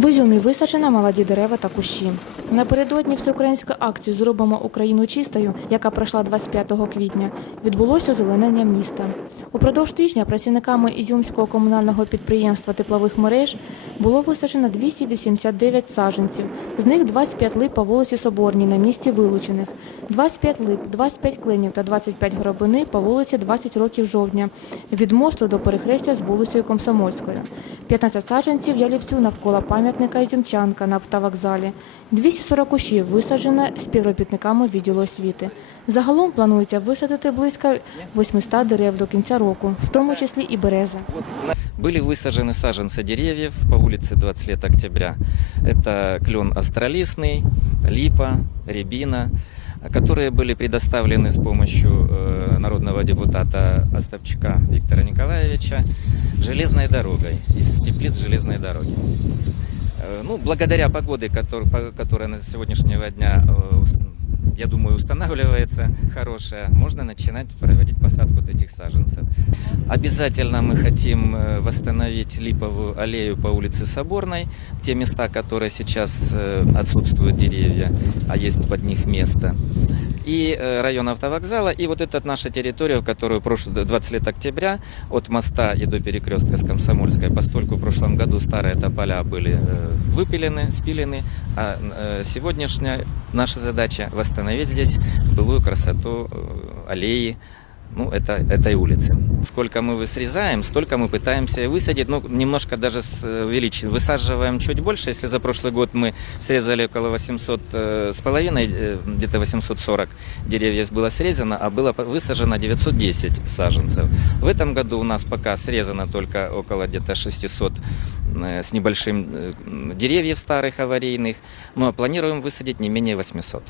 В Ізюмі висаджено молоді дерева та кущі. Напередодні всеукраїнської акції Зробимо Україну чистою, яка пройшла 25 квітня, відбулося озеленення міста. Упродовж тижня працівниками Ізюмського комунального підприємства теплових мереж було висаджено 289 саджанців, з них 25 лип по вулиці Соборній на місці вилучених, 25 лип, 25 кленів та 25 гробини по вулиці 20 років жовтня від мосту до перехрестя з вулицею Комсомольською, 15 саджанців ялівцю навколо пам'ятника Ізюмчанка на автовокзалі, 240 кущів висаджено співробітниками відділу освіти. Загалом планується висадити близько 800 дерев до кінця року, в тому числі і береза. Были высажены саженцы деревьев по улице 20 лет октября. Это клен астролистный, липа, рябина, которые были предоставлены с помощью э, народного депутата Остапчука Виктора Николаевича железной дорогой, из теплиц железной дороги. Э, Ну, благодаря погоде, котор- по- которая на сегодняшнего дня, э, я думаю, устанавливается хорошая, можно начинать проводить посадку этих саженцев. Обязательно мы хотим э, восстановить липовую аллею по улице Соборной, те места, которые сейчас отсутствуют деревья, а есть под них место. И э, район автовокзала, и вот эта наша территория, в которую прошлый 20 лет октября, от моста и до перекрестка с Комсомольской, постольку в прошлом году старые тополя были э, выпилены, спилены, а э, сегодняшняя наша задача восстановить здесь былую красоту аллеи, ну, это, этой улицы. Сколько мы срезаем, столько мы пытаемся высадить. Ну, немножко даже э, увеличим. Высаживаем чуть больше. Если за прошлый год мы срезали около 800 э, с половиной, э, где-то 840 деревьев было срезано, а было высажено 910 саженцев. В этом году у нас пока срезано только около где-то 600 э, с небольшим деревьев старых аварийных, но планируем высадить не менее 800.